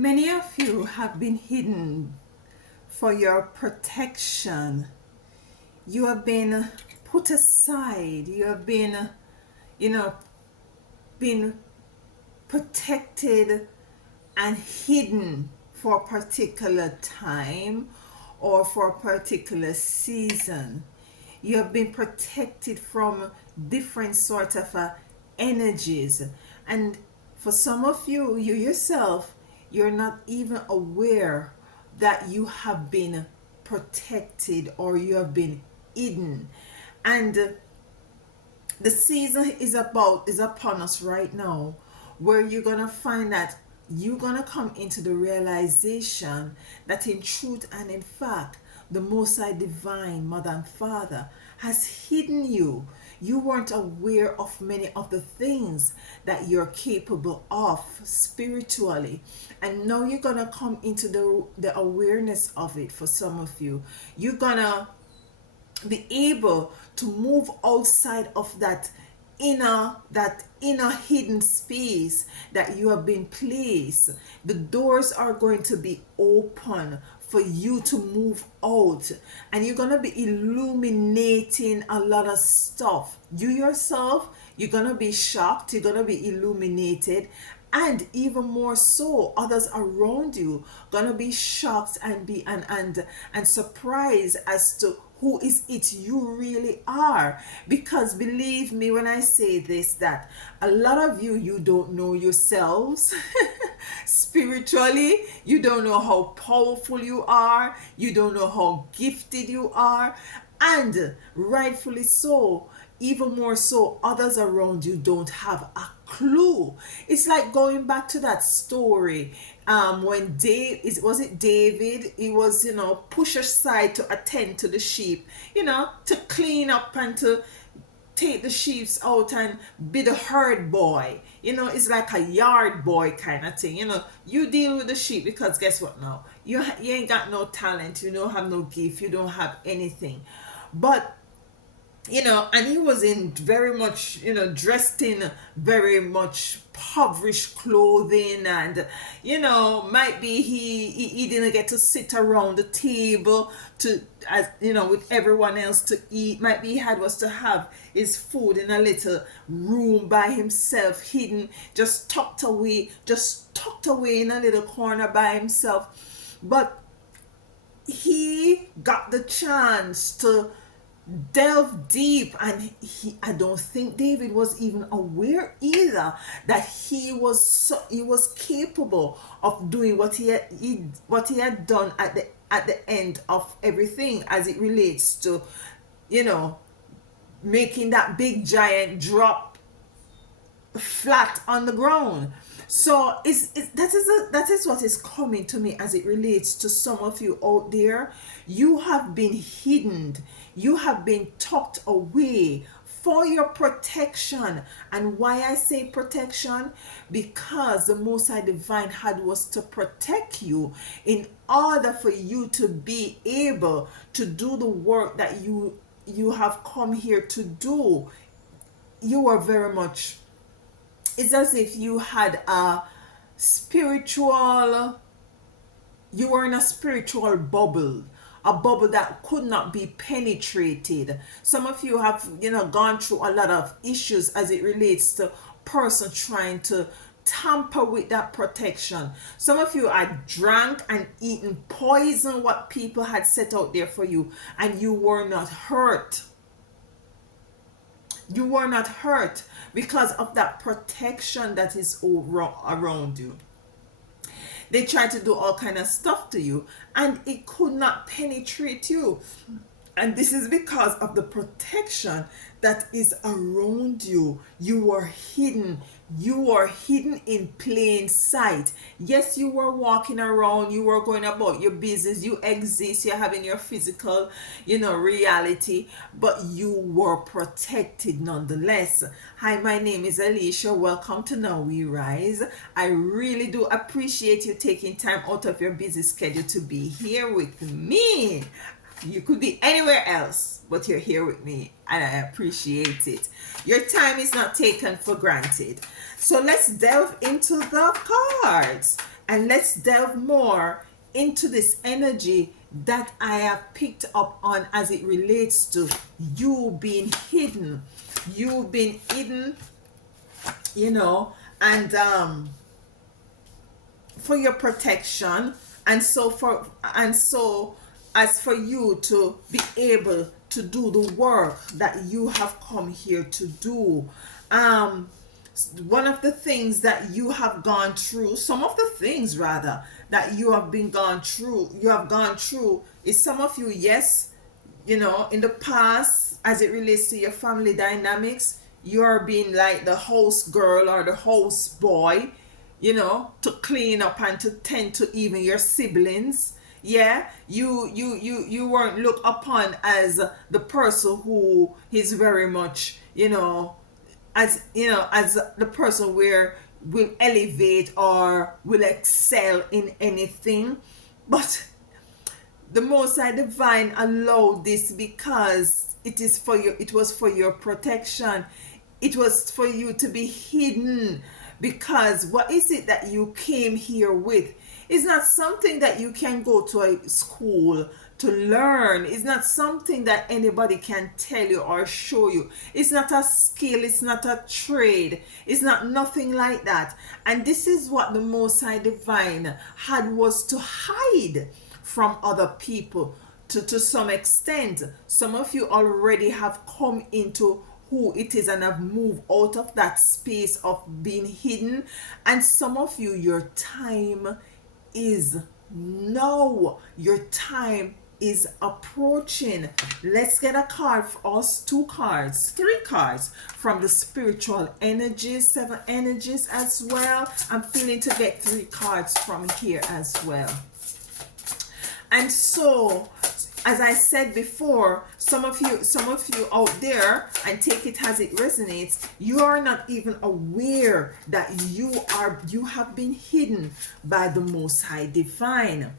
Many of you have been hidden for your protection. You have been put aside. You have been, you know, been protected and hidden for a particular time or for a particular season. You have been protected from different sort of energies. And for some of you, you yourself, you're not even aware that you have been protected or you have been hidden. And the season is upon us right now, where you're gonna find that you're gonna come into the realization that in truth and in fact the Most High Divine Mother and Father has hidden you. You weren't aware of many of the things that you're capable of spiritually, and now you're gonna come into the awareness of it. For some of you, you're gonna be able to move outside of that inner hidden space that you have been placed. The doors are going to be open for you to move out, and you're going to be illuminating a lot of stuff. You yourself, you're going to be shocked, you're going to be illuminated, and even more so others around you gonna be shocked and be and surprised as to who is it you really are. Because believe me when I say this, that a lot of you don't know yourselves. Spiritually, you don't know how powerful you are, you don't know how gifted you are, and rightfully so, even more so, others around you don't have a clue. It's like going back to that story, when was it David? He was, pushed aside to attend to the sheep, to clean up and to take the sheep out and be the herd boy. It's like a yard boy kind of thing. You deal with the sheep because guess what now? You ain't got no talent, you don't have no gift, you don't have anything. But and he was in very much, dressed in very much impoverished clothing, and might be he didn't get to sit around the table to, as with everyone else to eat. Might be he had was to have his food in a little room by himself, hidden, just tucked away in a little corner by himself. But he got the chance to delve deep, and I don't think David was even aware either that he was capable of doing what he had done at the end of everything, as it relates to making that big giant drop flat on the ground. So that is what is coming to me as it relates to some of you out there. You have been hidden, you have been tucked away for your protection. And why I say protection? Because the Most High Divine had was to protect you in order for you to be able to do the work that you have come here to do. You are very much, it's as if you had you were in a spiritual bubble, a bubble that could not be penetrated. Some of you have, gone through a lot of issues as it relates to person trying to tamper with that protection. Some of you are drank and eaten poison what people had set out there for you, and you were not hurt. You were not hurt because of that protection that is around you. They tried to do all kind of stuff to you, and it could not penetrate you. And this is because of the protection that is around you. You are hidden. You are hidden in plain sight. Yes, you were walking around. You were going about your business. You exist. You're having your physical, reality. But you were protected nonetheless. Hi, my name is Alicia. Welcome to Now We Rise. I really do appreciate you taking time out of your busy schedule to be here with me. You could be anywhere else, but you're here with me, and I appreciate it. Your time is not taken for granted. So let's delve into the cards. And let's delve more into this energy that I have picked up on as it relates to you being hidden. You've been hidden, you know, and for your protection, and so as for you to be able to do the work that you have come here to do. um One of the things that you have gone through, some of the things rather that you have gone through is, some of you, yes, in the past, as it relates to your family dynamics, you're being like the host girl or the host boy, to clean up and to tend to even your siblings. Yeah, you weren't looked upon as the person who is very much, as the person where will elevate or will excel in anything. But the Most High Divine allowed this because it was for your protection. It was for you to be hidden, because what is it that you came here with? It's not something that you can go to a school to learn. It's not something that anybody can tell you or show you. It's not a skill, it's not a trade, it's not nothing like that. And this is what the Most High Divine had, was to hide from other people. To some extent, some of you already have come into who it is and have moved out of that space of being hidden. And some of you, your time is now. Your time is approaching. Let's get a card for us, two cards, three cards from the spiritual energies, seven energies as well. I'm feeling to get three cards from here as well. And so, as I said before, some of you out there, and take it as it resonates, you are not even aware that you have been hidden by the Most High Divine.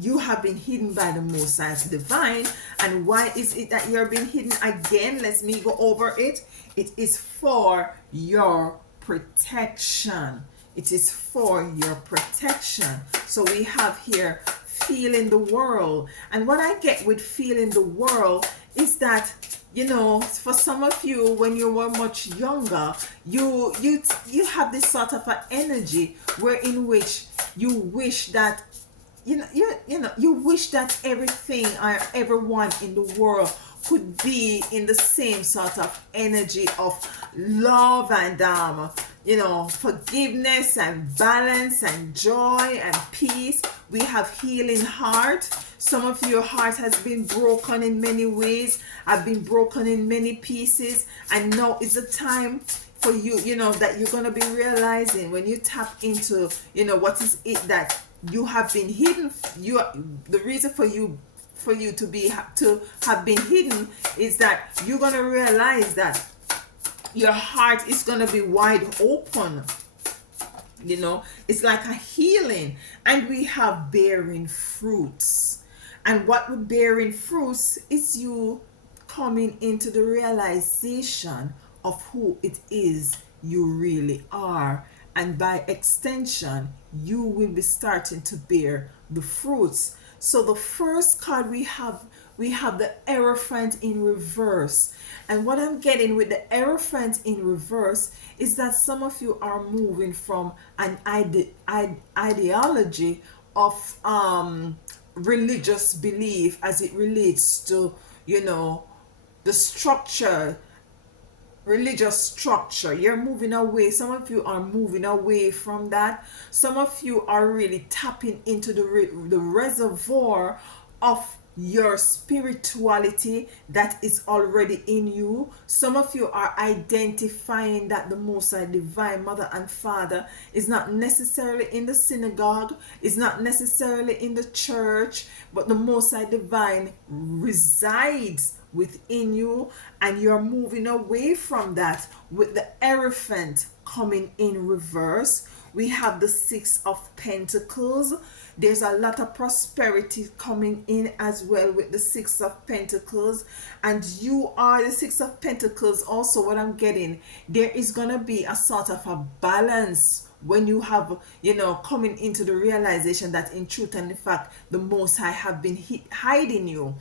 You have been hidden by the Most High Divine. And why is it that you're being hidden? Again, let me go over it. It is for your protection. It is for your protection. So we have here feeling the world. And what I get with feeling the world is that, for some of you, when you were much younger, you have this sort of an energy where in which you wish that you wish that everything or everyone in the world could be in the same sort of energy of love and forgiveness and balance and joy and peace. We have healing heart. Some of your heart has been broken in many ways, have been broken in many pieces, and now is the time for you, that you're going to be realizing when you tap into, what is it that you have been hidden. The reason for you to have been hidden is that you're going to realize that your heart is going to be wide open. It's like a healing. And we have bearing fruits. And what we're bearing fruits is you coming into the realization of who it is you really are. And by extension, you will be starting to bear the fruits. So the first card we have the Hierophant in reverse. And what I'm getting with the Hierophant in reverse is that some of you are moving from an ideology of religious belief as it relates to, the structure, religious structure. You're moving away. Some of you are moving away from that. Some of you are really tapping into the reservoir of your spirituality that is already in you. Some of you are identifying that the Most High Divine Mother and Father is not necessarily in the synagogue, is not necessarily in the church, but the Most High Divine resides within you, and you're moving away from that with the Hierophant coming in reverse. We have the Six of Pentacles. There's a lot of prosperity coming in as well with the Six of Pentacles. And you are the Six of Pentacles. Also, what I'm getting, there is going to be a sort of a balance when you have, coming into the realization that in truth and in fact the Most High have been hiding you,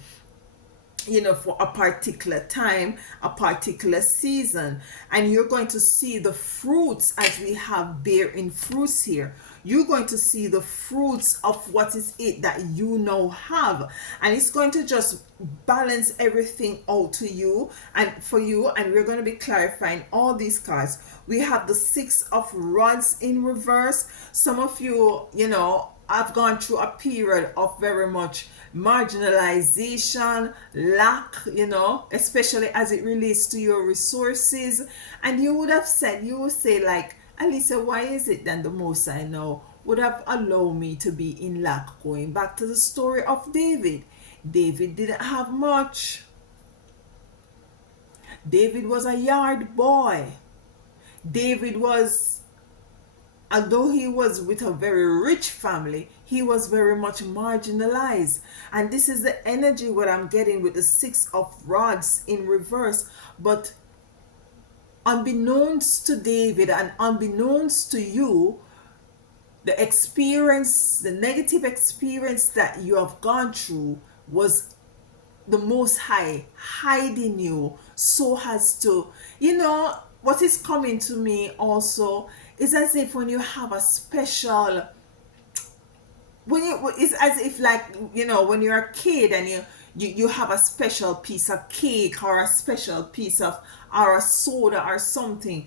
for a particular time, a particular season. And you're going to see the fruits as we have bearing fruits here. You're going to see the fruits of what is it that you now have. And it's going to just balance everything out to you and for you. And we're going to be clarifying all these cards. We have the Six of Rods in reverse. Some of you, I've gone through a period of very much marginalization, lack, especially as it relates to your resources. And you would say, like, Alisa, why is it that the Most I know would have allowed me to be in lack? Going back to the story of David. David didn't have much. David was a yard boy. David was, although he was with a very rich family, he was very much marginalized. And this is the energy what I'm getting with the Six of Rods in reverse. But unbeknownst to David and unbeknownst to you, the experience, the negative experience that you have gone through was the Most High hiding you so as to, what is coming to me also is as if when you have a special, it's as if, like, when you're a kid and you have a special piece of cake or a special piece of, or a soda or something,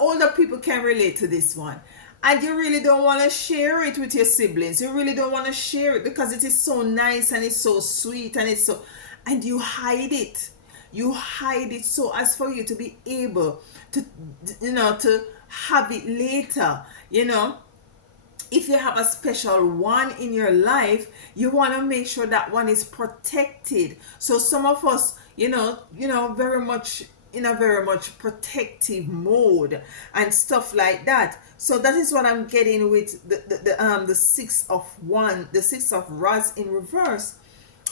older people can relate to this one. And you really don't want to share it with your siblings. You really don't want to share it because it is so nice and it's so sweet and it's so, and you hide it. You hide it so as for you to be able to, to have it later. If you have a special one in your life, you want to make sure that one is protected. So some of us, very much in a very much protective mode and stuff like that. So that is what I'm getting with the Six of Rods in reverse.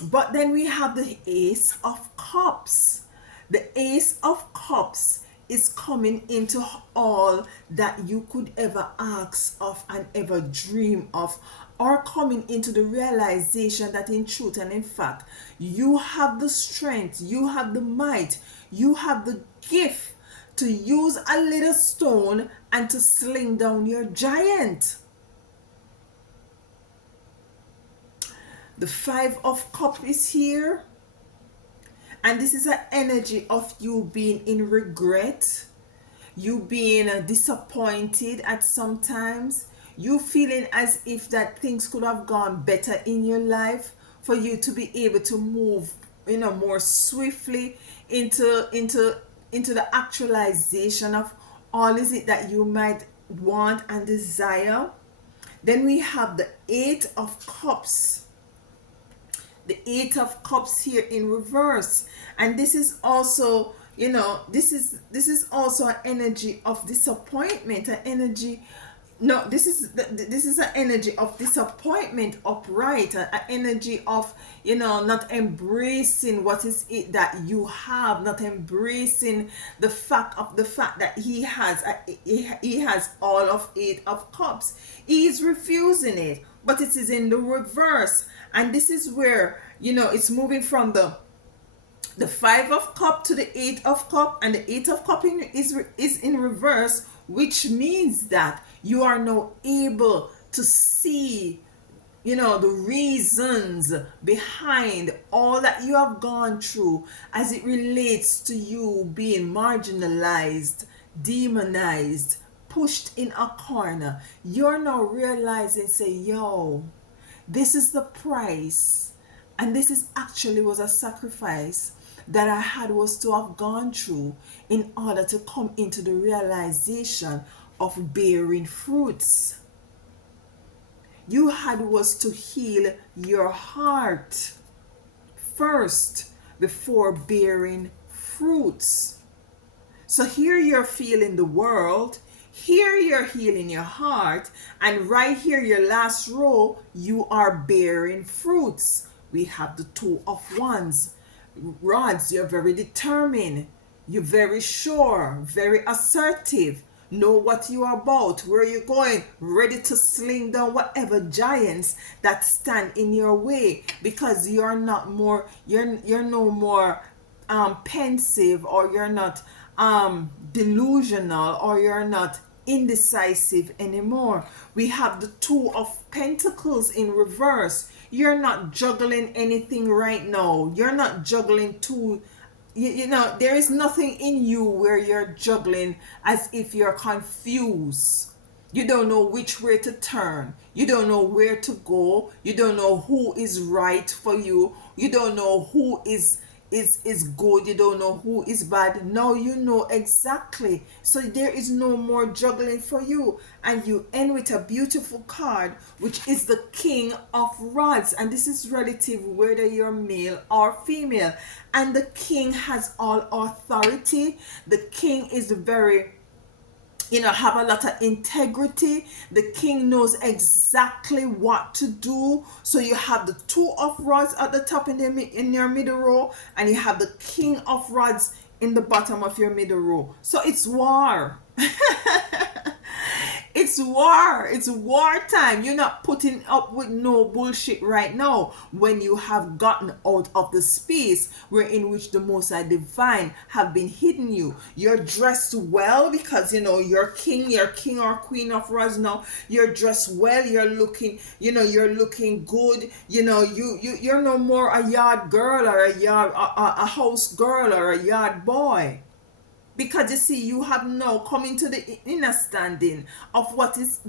But then we have the Ace of Cups. The Ace of Cups is coming into all that you could ever ask of and ever dream of, or coming into the realization that in truth and in fact you have the strength, you have the might, you have the gift to use a little stone and to sling down your giant. The Five of Cups is here. And this is an energy of you being in regret, you being disappointed at sometimes, you feeling as if that things could have gone better in your life for you to be able to move, more swiftly into the actualization of all is it that you might want and desire. Then we have the Eight of Cups. The Eight of Cups here in reverse, and this is also, this is also an energy of disappointment, an energy. No, this is an energy of disappointment upright, an energy of, not embracing what is it that you have, not embracing the fact that he has all of Eight of Cups. He is refusing it, but it is in the reverse. And this is where, it's moving from the Five of Cups to the Eight of Cups, and the Eight of Cups is in reverse, which means that you are now able to see, the reasons behind all that you have gone through as it relates to you being marginalized, demonized, pushed in a corner. You're now realizing, say, yo, this is the price, and this is actually was a sacrifice that I had was to have gone through in order to come into the realization of bearing fruits. You had was to heal your heart first before bearing fruits. So here you're feeling the world, here you're healing your heart, and right here, your last row, you are bearing fruits. We have the Two of Wands. Rods, you're very determined. You're very sure, very assertive, know what you are about, where you're going, ready to sling down whatever giants that stand in your way, because you're not more, you're no more pensive, or you're not delusional, or you're not indecisive anymore. We have the Two of Pentacles in reverse. You're not juggling anything right now. You're not juggling two. You know, there is nothing in you where you're juggling as if you're confused. You don't know which way to turn. You don't know where to go. You don't know who is right for you. You don't know who is good. You don't know who is bad. Now you know exactly. So there is no more juggling for you. And you end with a beautiful card, which is the King of Rods. And this is relative whether you're male or female. And the king has all authority. The king is very, have a lot of integrity. The king knows exactly what to do. So you have the Two of Rods at the top in your middle row, and you have the King of Rods in the bottom of your middle row. So it's war. It's war. It's war time. You're not putting up with no bullshit right now, when you have gotten out of the space in which the Most High Divine have been hidden you. You're dressed well because you're king or queen of Rods now. You're dressed well. You're looking good. You're no more a yard girl, or a house girl, or a yard boy. Because you see, you have now come into the understanding of what is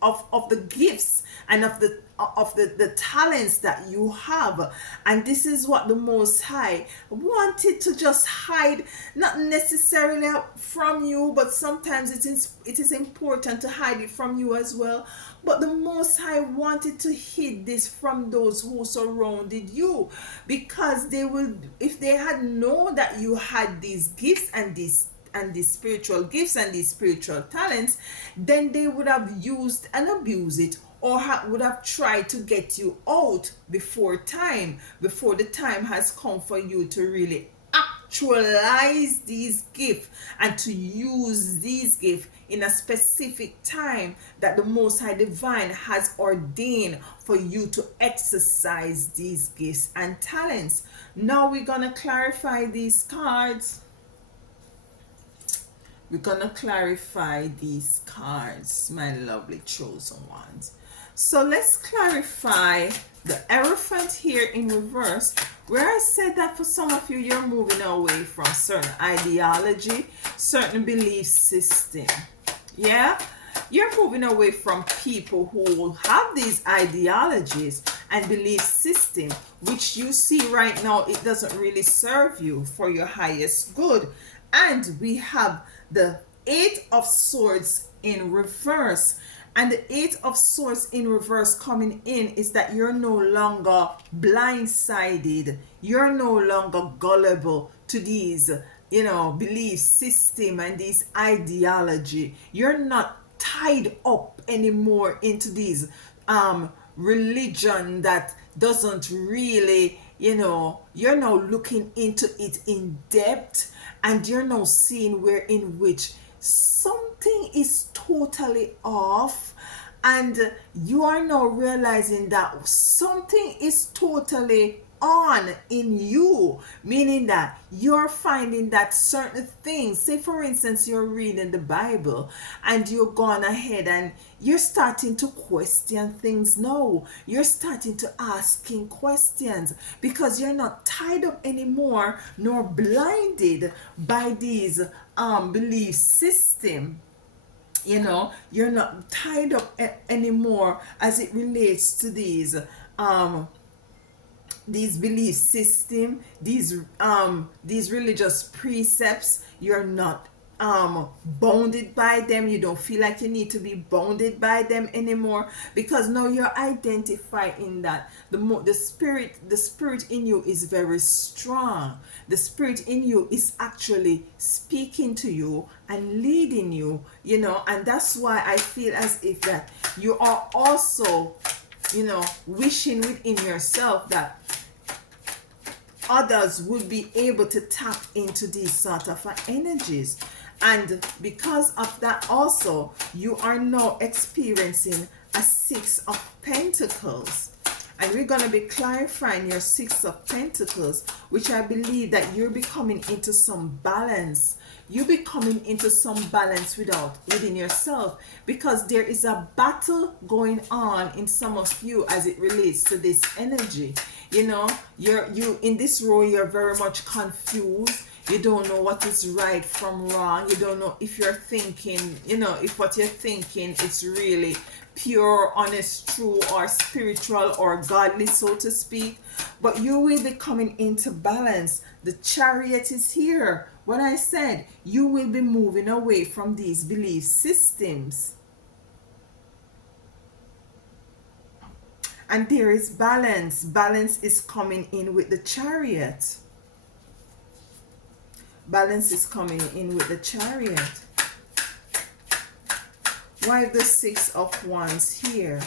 of the gifts and of the talents that you have. And this is what the Most High wanted to just hide, not necessarily from you, but sometimes it is important to hide it from you as well. But the Most High wanted to hide this from those who surrounded you, because they will, if they had known that you had these gifts and these spiritual gifts and these spiritual talents, then they would have used and abused it, or would have tried to get you out before the time has come for you to really actualize these gifts, and to use these gifts in a specific time that the Most High Divine has ordained for you to exercise these gifts and talents. Now we're gonna clarify these cards. We're gonna clarify these cards, my lovely chosen ones. So let's clarify the Hierophant here in reverse, where I said that for some of you, you're moving away from certain ideology, certain belief system. Yeah? You're moving away from people who have these ideologies and belief system, which you see right now, it doesn't really serve you for your highest good. And we have the Eight of Swords in reverse. And the Eight of Swords in reverse coming in is that you're no longer blindsided. You're no longer gullible to these, belief system and this ideology. You're not tied up anymore into these religion that doesn't really, you're now looking into it in depth, and you're now seeing where in which something is totally off, and you are now realizing that something is totally on in you, meaning that you're finding that certain things, say for instance, you're reading the Bible and you're gone ahead and you're starting to question things now. You're starting to asking questions because you're not tied up anymore nor blinded by these belief system. You're not tied up anymore as it relates to these belief system, these religious precepts. You're not bounded by them. You don't feel like you need to be bounded by them anymore, because now you're identifying that the spirit in you is very strong. The spirit in you is actually speaking to you and leading you, and that's why I feel as if that you are also wishing within yourself that others would be able to tap into these sort of energies. And because of that also, you are now experiencing a Six of Pentacles. And we're going to be clarifying your Six of Pentacles, which I believe that you're becoming into some balance. You're becoming into some balance within yourself, because there is a battle going on in some of you as it relates to this energy. You know, you in this role, you're very much confused. You don't know what is right from wrong. You don't know if you're thinking, you know, if what you're thinking is really pure, honest, true, or spiritual, or godly, so to speak. But you will be coming into balance. The Chariot is here. What I said, you will be moving away from these belief systems. And there is balance. Balance is coming in with the Chariot. Balance is coming in with the Chariot. Why the Six of Wands here?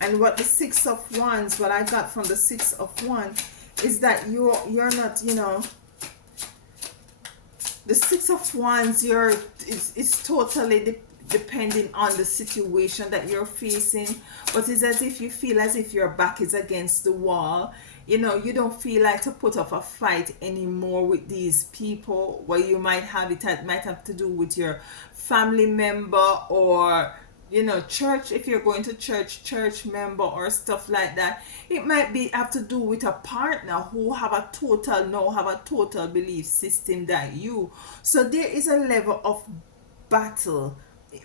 And what the Six of Wands, what I got from the Six of Wands is that you're not, you know, the Six of Wands, it's totally depending on the situation that you're facing, but it's as if you feel as if your back is against the wall. You know, you don't feel like to put up a fight anymore with these people. Well, you might have it might have to do with your family member, or, you know, church, if you're going to church member or stuff like that. It might be have to do with a partner who have a total belief system that you. So there is a level of battle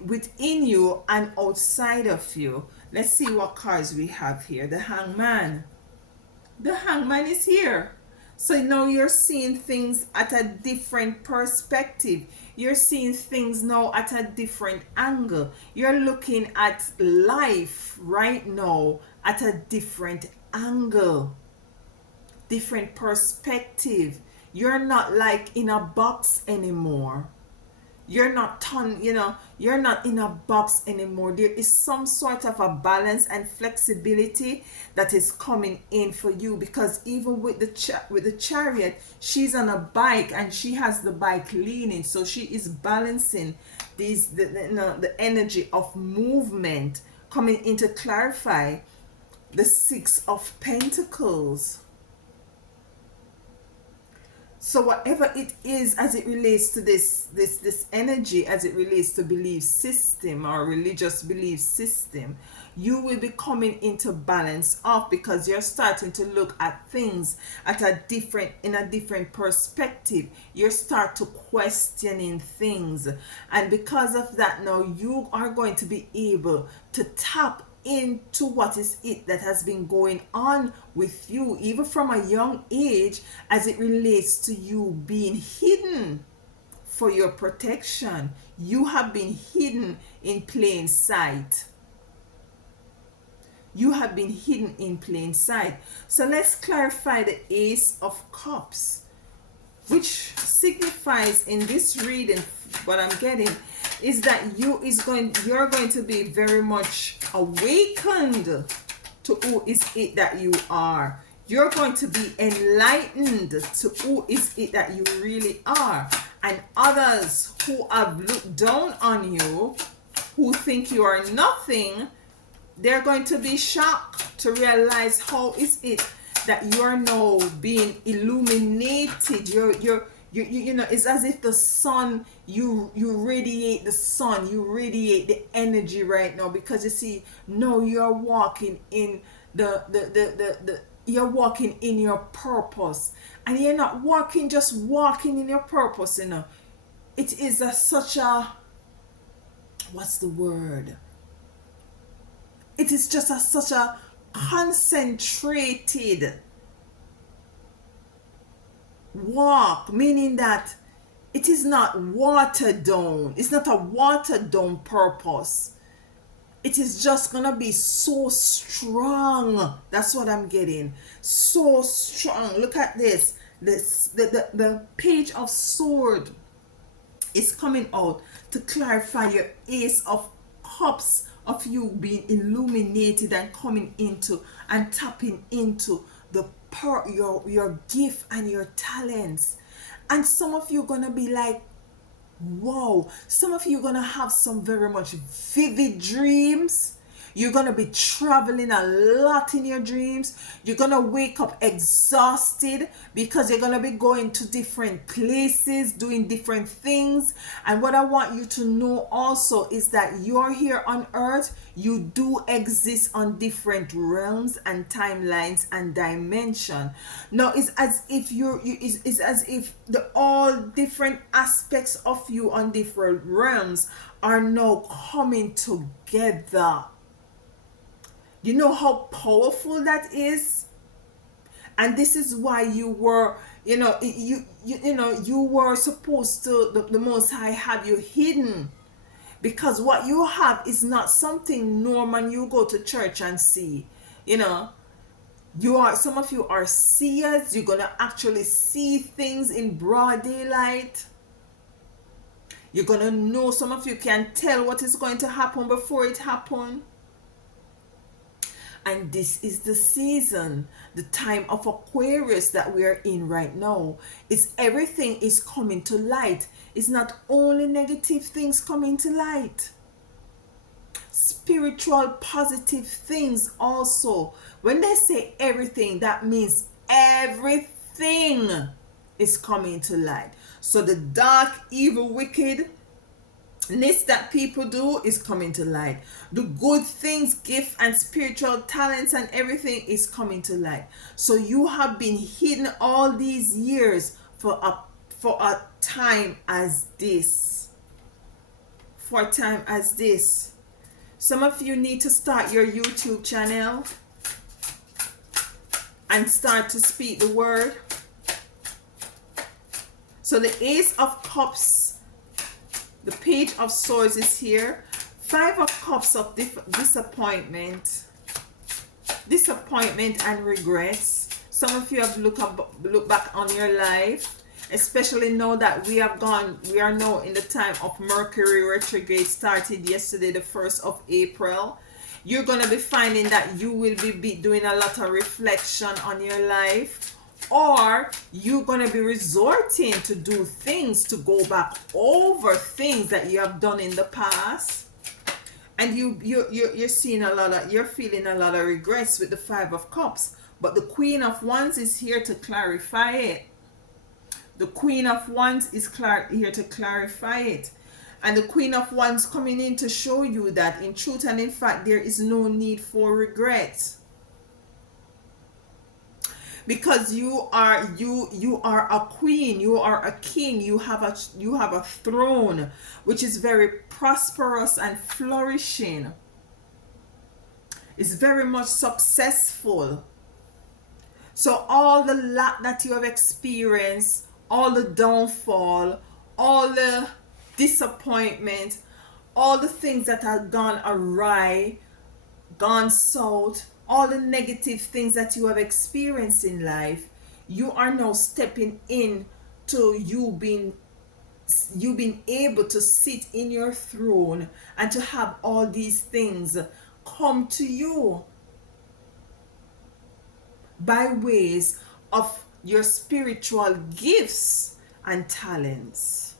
within you and outside of you. Let's see what cards we have here. The Hangman. The Hangman is here. So now you're seeing things at a different perspective. You're seeing things now at a different angle. You're looking at life right now at a different angle, different perspective. You're not like in a box anymore. You're not you're not in a box anymore. There is some sort of a balance and flexibility that is coming in for you, because even with the Chariot, she's on a bike and she has the bike leaning, so she is balancing the energy of movement coming in to clarify the Six of Pentacles. So whatever it is as it relates to this energy, as it relates to belief system or religious belief system, you will be coming into balance of, because you're starting to look at things at in a different perspective. You start to questioning things, and because of that, now you are going to be able to tap into what is it that has been going on with you, even from a young age, as it relates to you being hidden for your protection. You have been hidden in plain sight. You have been hidden in plain sight. So let's clarify the Ace of Cups, which signifies in this reading, what I'm getting is that you're going to be very much awakened to who is it that you are. You're going to be enlightened to who is it that you really are. And others who have looked down on you, who think you are nothing, they're going to be shocked to realize how is it that you're now being illuminated. You know, it's as if the sun, you radiate the sun, you radiate the energy right now, because you see, no, you're walking in you're walking in your purpose, and you're not just walking in your purpose, you know. It is such a, what's the word? It is just such a concentrated walk, meaning that it is not watered down. It's not a watered down purpose. It is just gonna be so strong. That's what I'm getting. So strong. Look at this. The Page of Sword is coming out to clarify your Ace of Cups, of you being illuminated and coming into and tapping into the your gift and your talents. And some of you gonna be like, wow, some of you are gonna have some very much vivid dreams. You're gonna be traveling a lot in your dreams. You're gonna wake up exhausted because you're gonna be going to different places, doing different things. And what I want you to know also is that you're here on earth. You do exist on different realms and timelines and dimension. Now it's as if it's as if the all different aspects of you on different realms are now coming together. You know how powerful that is? And this is why you were, you were supposed to, the Most High have you hidden. Because what you have is not something normal you go to church and see. You know, some of you are seers. You're going to actually see things in broad daylight. You're going to know, some of you can tell what is going to happen before it happens. And this is the season, the time of Aquarius that we are in right now. It's everything is coming to light. It's not only negative things coming to light. Spiritual positive things also. When they say everything, that means everything is coming to light. So the dark, evil, wicked that people do is coming to light. The good things, gift and spiritual talents and everything is coming to light. So you have been hidden all these years for a time as this. For a time as this. Some of you need to start your YouTube channel and start to speak the word. So the Ace of Cups, the Page of Swords is here. Five of Cups of disappointment and regrets. Some of you have look back on your life, especially now that we are now in the time of Mercury retrograde, started yesterday, the 1st of April. You're going to be finding that you will be doing a lot of reflection on your life. Or you're going to be resorting to do things, to go back over things that you have done in the past. And you're seeing you're feeling a lot of regrets with the Five of Cups. But the Queen of Wands is here to clarify it. The Queen of Wands is here to clarify it. And the Queen of Wands coming in to show you that in truth and in fact there is no need for regret. Because you are a queen, you are a king, you have a throne which is very prosperous and flourishing. It's very much successful. So all the lack that you have experienced, all the downfall, all the disappointment, all the things that have gone awry, gone south, all the negative things that you have experienced in life, you are now stepping in to you being able to sit in your throne and to have all these things come to you by ways of your spiritual gifts and talents.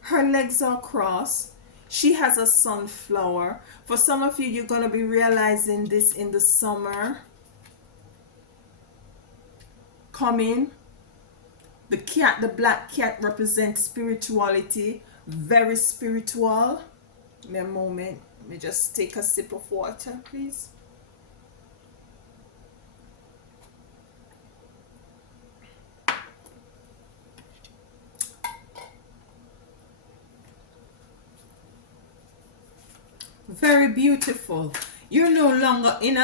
Her legs are crossed. She has a sunflower. For some of you, you're going to be realizing this in the summer coming. The cat, the black cat, represents spirituality. Very spiritual. Give me a moment. Let me just take a sip of water, please. Very beautiful. You're no longer in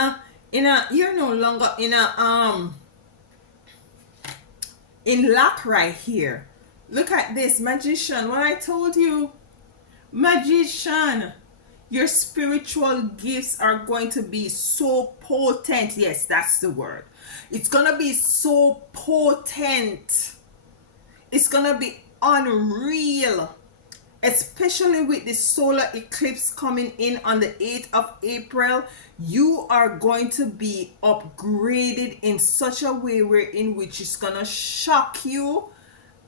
lack right here. Look at this, magician. What I told you, magician, your spiritual gifts are going to be so potent. Yes, that's the word. It's gonna be so potent. It's gonna be unreal. especially with the solar eclipse coming in on the 8th of April, you are going to be upgraded in such a way where in which it's gonna shock you,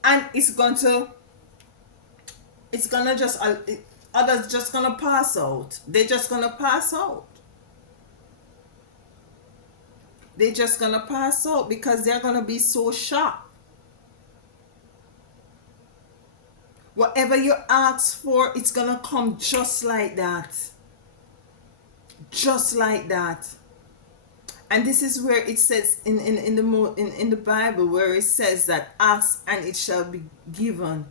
and it's gonna just others just gonna pass out. They're just gonna pass out. They're just gonna pass out because they're gonna be so shocked. Whatever you ask for, it's gonna come just like that. Just like that. And this is where it says in the Bible, where it says that ask and it shall be given.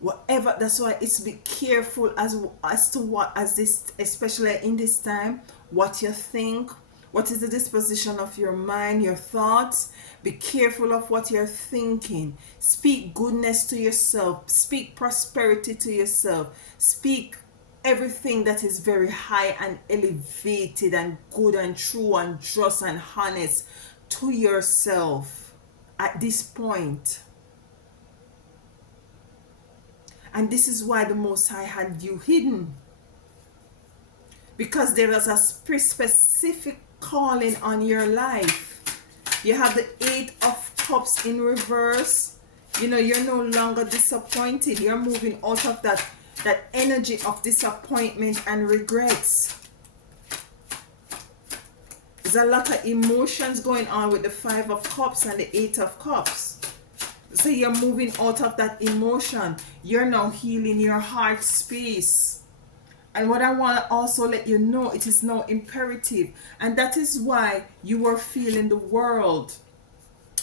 Whatever, that's why it's be careful as to what, as this, especially in this time, what you think, what is the disposition of your mind, your thoughts. Be careful of what you're thinking. Speak goodness to yourself, speak prosperity to yourself, speak everything that is very high and elevated and good and true and just and honest to yourself at this point. And this is why the Most High had you hidden, because there is a specific calling on your life. You have the 8 of Cups in reverse. You know, you're no longer disappointed. You're moving out of that energy of disappointment and regrets. There's a lot of emotions going on with the 5 of Cups and the 8 of Cups. So you're moving out of that emotion. You're now healing your heart space. And what I want to also let you know, it is now imperative. And that is why you are feeling the world.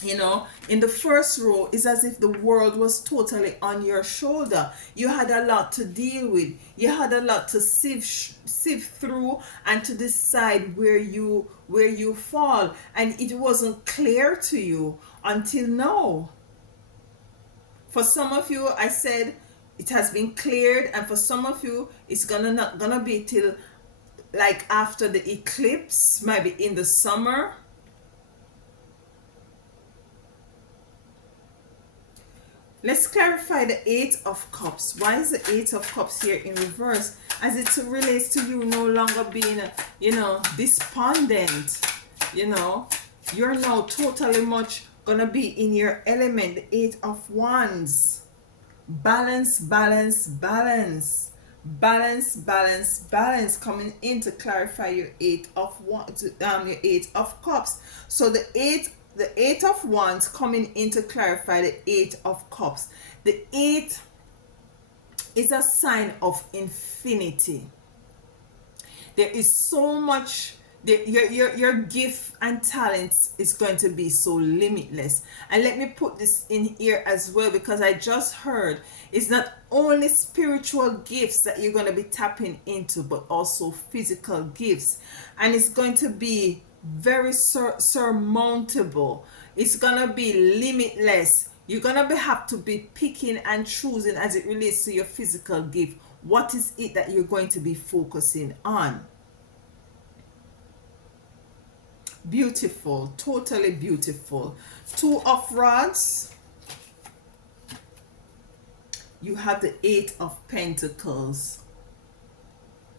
You know, in the first row, it's as if the world was totally on your shoulder. You had a lot to deal with. You had a lot to sift through and to decide where you fall. And it wasn't clear to you until now. For some of you, I said it has been cleared, and for some of you, it's not gonna be till like after the eclipse, maybe in the summer. Let's clarify the 8 of Cups. Why is the 8 of Cups here in reverse? As it relates to you no longer being, despondent. You're now totally much gonna be in your element. The 8 of Wands. Balance, balance, balance. Balance, balance, balance, coming in to clarify your 8 of your 8 of Cups. So the 8 of Wands coming in to clarify the 8 of Cups. The 8 is a sign of infinity. There is so much. Your gift and talents is going to be so limitless. And let me put this in here as well, because I just heard it's not only spiritual gifts that you're going to be tapping into, but also physical gifts. And it's going to be very surmountable. It's going to be limitless. You're going to have to be picking and choosing as it relates to your physical gift. What is it that you're going to be focusing on? Beautiful, totally beautiful. 2 of Rods. You have the 8 of Pentacles.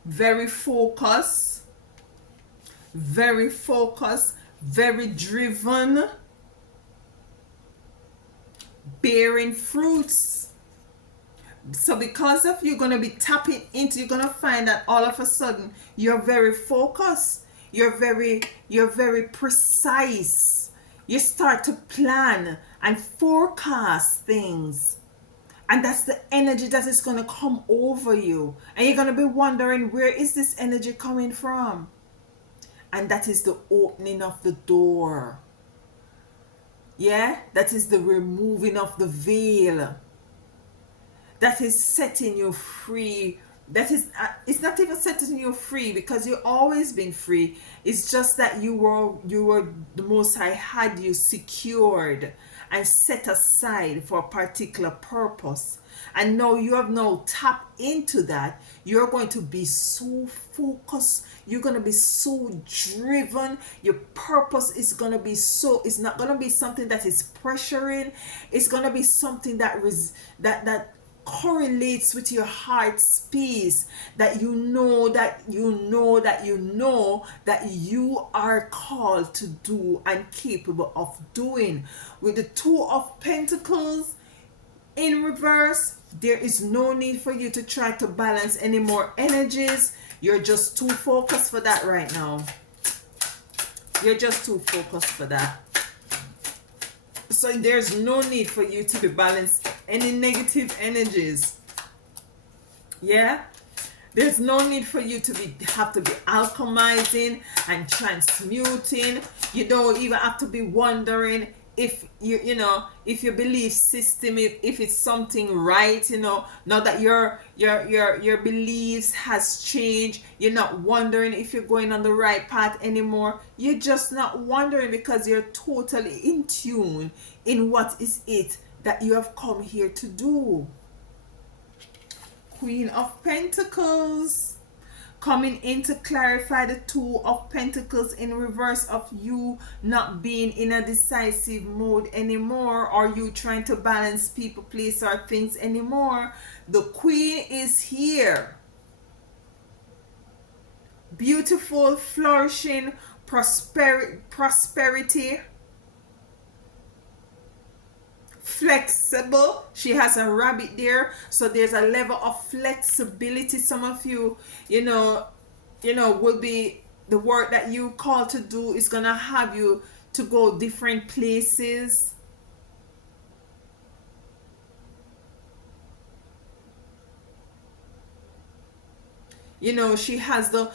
Very focused, very driven, bearing fruits. So because of you're going to be tapping into, you're going to find that all of a sudden you're very focused. You're very precise. You start to plan and forecast things. And that's the energy that is going to come over you. And you're going to be wondering, where is this energy coming from? And that is the opening of the door. Yeah? That is the removing of the veil. That is setting you free. That is, it's not even setting you free, because you've always been free. It's just that you were the Most High had you secured and set aside for a particular purpose. And now you have now tapped into that. You're going to be so focused. You're going to be so driven. Your purpose is going to be so, it's not going to be something that is pressuring. It's going to be something that correlates with your heart's peace, that you know that you know that you know that you are called to do and capable of doing. With the Two of Pentacles in reverse, there is no need for you to try to balance any more energies. You're just too focused for that right now. You're just too focused for that. So there's no need for you to be balanced any negative energies. Yeah? There's no need for you to have to be alchemizing and transmuting. You don't even have to be wondering if if your belief system, if it's something right, now that your beliefs has changed. You're not wondering if you're going on the right path anymore. You're just not wondering because you're totally in tune in what is it that you have come here to do. Queen of Pentacles coming in to clarify the Two of Pentacles in reverse of you not being in a decisive mode anymore, or you trying to balance people, place, or things anymore. The Queen is here. Beautiful, flourishing, prosperity. Flexible. She has a rabbit there, so there's a level of flexibility. Some of you will be, the work that you call to do is gonna have you to go different places. She has in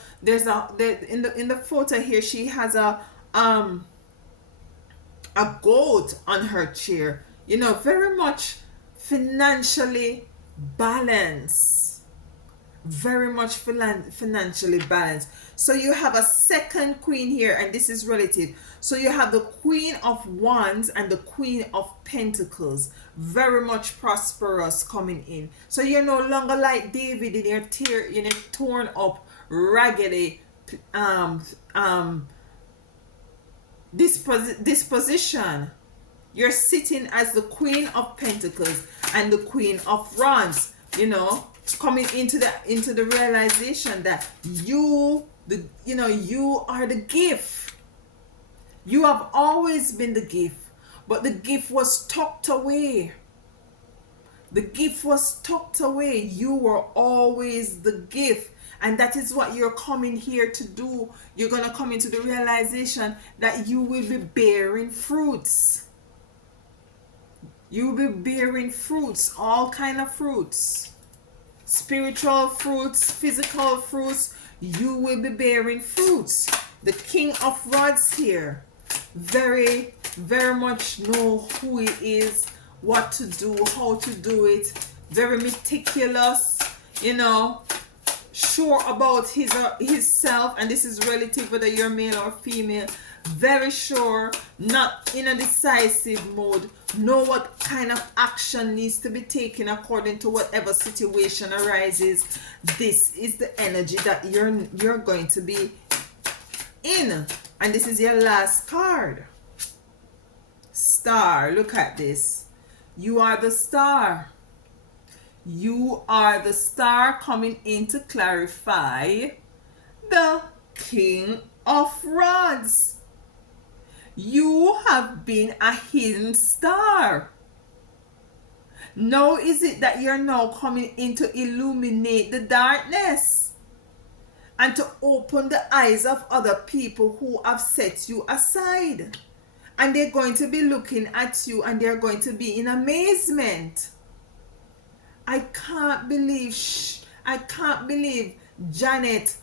the photo here, she has a goat on her chair. Very much financially balanced. Very much financially balanced. So you have a second queen here, and this is relative. So you have the Queen of Wands and the Queen of Pentacles. Very much prosperous coming in. So you're no longer like David in your torn up, raggedy disposition. You're sitting as the Queen of Pentacles and the Queen of Wands, coming into the realization that you are the gift. You have always been the gift, but the gift was tucked away. The gift was tucked away. You were always the gift. And that is what you're coming here to do. You're going to come into the realization that you will be bearing fruits. You will be bearing fruits, all kind of fruits. Spiritual fruits, physical fruits. You will be bearing fruits. The King of Rods here. Very, very much know who he is, what to do, how to do it. Very meticulous, sure about his self, and this is relative whether you're male or female. Very sure, not in a decisive mode. Know what kind of action needs to be taken according to whatever situation arises. This is the energy that you're going to be in. And this is your last card. Star. Look at this. You are the star. You are the star coming in to clarify the King of Rods. You have been a hidden star. Now is it that you're now coming in to illuminate the darkness and to open the eyes of other people who have set you aside. And they're going to be looking at you and they're going to be in amazement. I can't believe Janet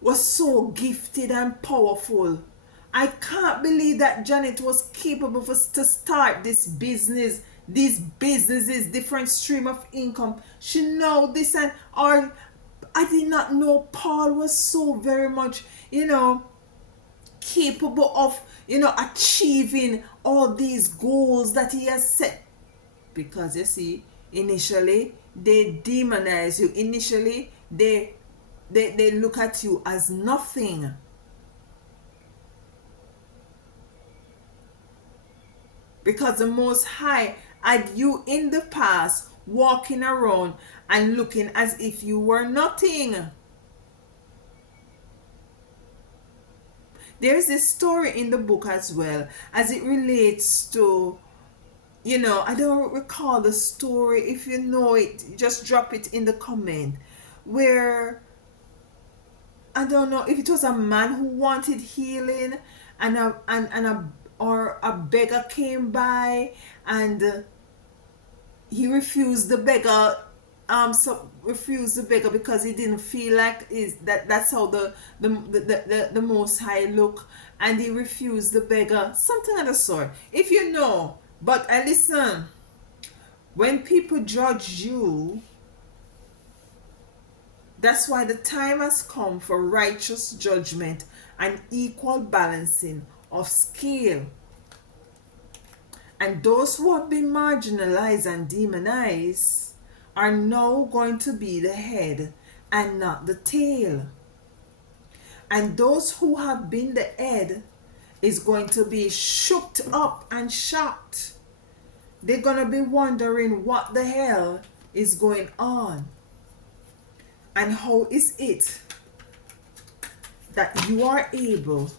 was so gifted and powerful. I can't believe that Janet was capable to start this business, these businesses, different stream of income. She know this, and or I did not know Paul was so very much, capable of, achieving all these goals that he has set. Because you see, initially they demonize you. Initially they look at you as nothing. Because the Most High had you in the past walking around and looking as if you were nothing. There's this story in the book as well, as it relates to, I don't recall the story. If you know it, just drop it in the comment. Where, I don't know if it was a man who wanted healing, and a beggar came by, and he refused the beggar. So refused the beggar because he didn't feel like that's how the Most High look, and he refused the beggar, something of the sort. If you know, but listen, when people judge you, that's why the time has come for righteous judgment and equal balancing of scale. And those who have been marginalized and demonized are now going to be the head and not the tail. And those who have been the head is going to be shook up and shocked. They're going to be wondering what the hell is going on. And how is it that you are able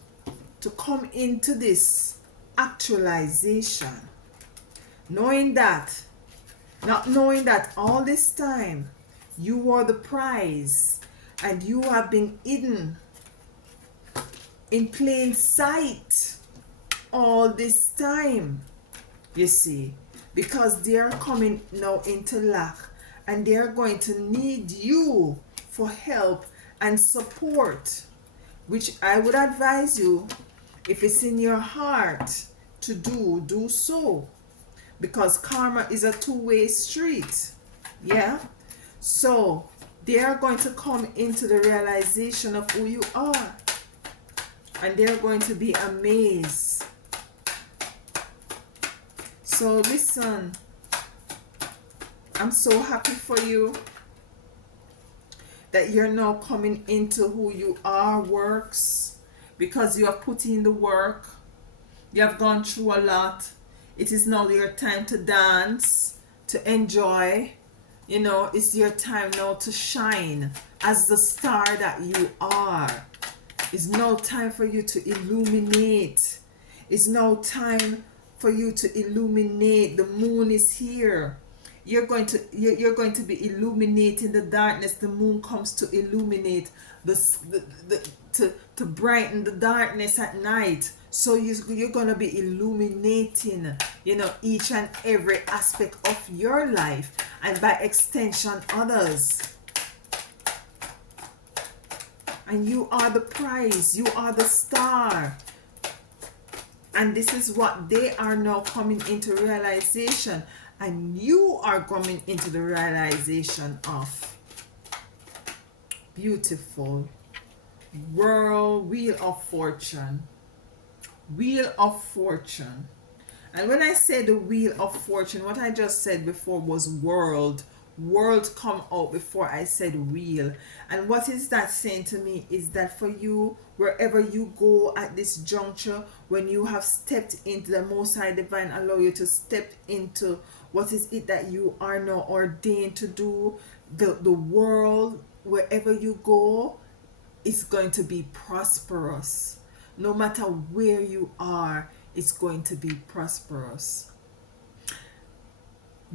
to come into this actualization, knowing that, not knowing that all this time you are the prize and you have been hidden in plain sight all this time, you see, because they are coming now into lack, and they are going to need you for help and support, which I would advise you, if it's in your heart to do so, because karma is a two-way street. Yeah, so they are going to come into the realization of who you are, and they're going to be amazed. So listen, I'm so happy for you that you're now coming into who you are, works, because you have put in the work. You have gone through a lot. It is now your time to dance, to enjoy. It's your time now to shine as the star that you are. It's now time for you to illuminate. It's now time for you to illuminate. The moon is here. You're going to be illuminating the darkness. The moon comes to illuminate to brighten the darkness at night. So you're going to be illuminating, each and every aspect of your life, and by extension others. And you are the prize. You are the star. And this is what they are now coming into realization. And you are coming into the realization of. Beautiful. Wheel of fortune. Wheel of fortune. And when I say the wheel of fortune, what I just said before was world. World come out before I said wheel. And what is that saying to me is that for you, wherever you go at this juncture, when you have stepped into the Most High Divine, allow you to step into what is it that you are now ordained to do. The world, wherever you go, is going to be prosperous. No matter where you are, it's going to be prosperous.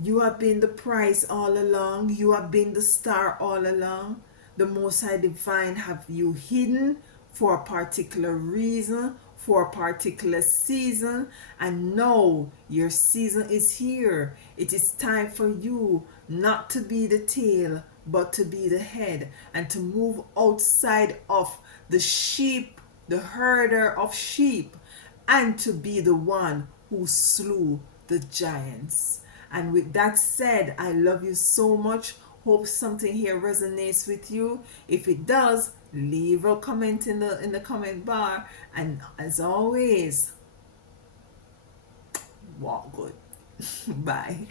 You have been the prize all along. You have been the star all along. The Most High Divine have you hidden for a particular reason, for a particular season, and now your season is here. It is time for you not to be the tail, but to be the head, and to move outside of the sheep, the herder of sheep, and to be the one who slew the giants. And with that said, I love you so much. Hope something here resonates with you. If it does, leave a comment in the comment bar. And as always, walk good. Bye.